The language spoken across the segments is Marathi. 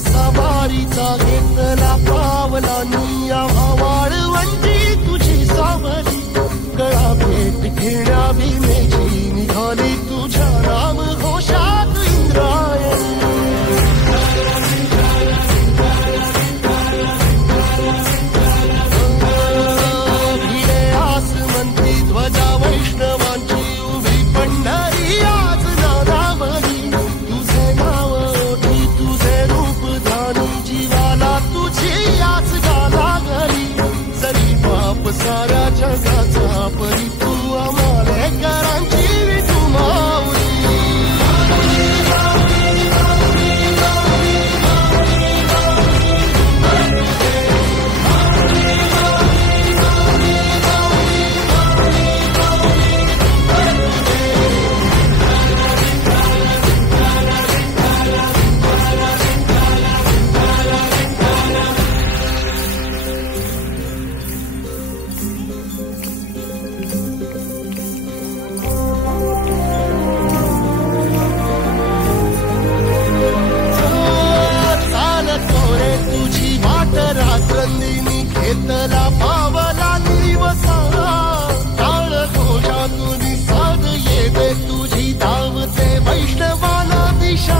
सवारीचा घेतला पावला निया वाळवंटी तुझी सावली गळा भेट घेण्या भीमेची निघाली तुझ्या राम घोषात इंद्रायणी भिडे आसमंती ध्वजा वैष्णवांची उभी पंढरी आज नादावली तुझे नाव ओठी तुझे रूप जीवाला तुझी याच गाला घरी जरी बाप साऱ्या जगाचा परी तू आमालेकरांची विठू माऊली रात्रंदिनी घेतला पावला दिवसा टाळ घोषा तुझी साध येते तुझी धावते वैष्णवाला दिशा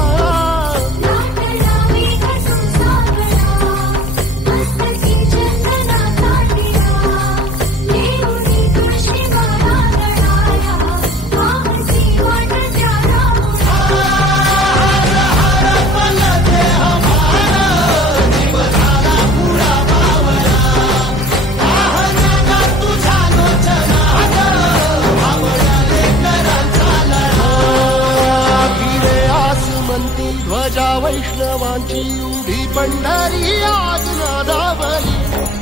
ध्वजा वैष्णवांची उभी पंढरी आज नादावली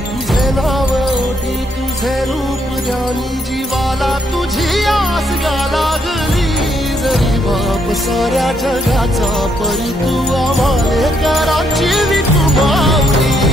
तुझे नाव ओठी तुझे रूप ध्यानी जीवाला तुझी आस गा लागली जरी बाप साऱ्या जगाचा परी तू आमालेकरांची विठू माऊली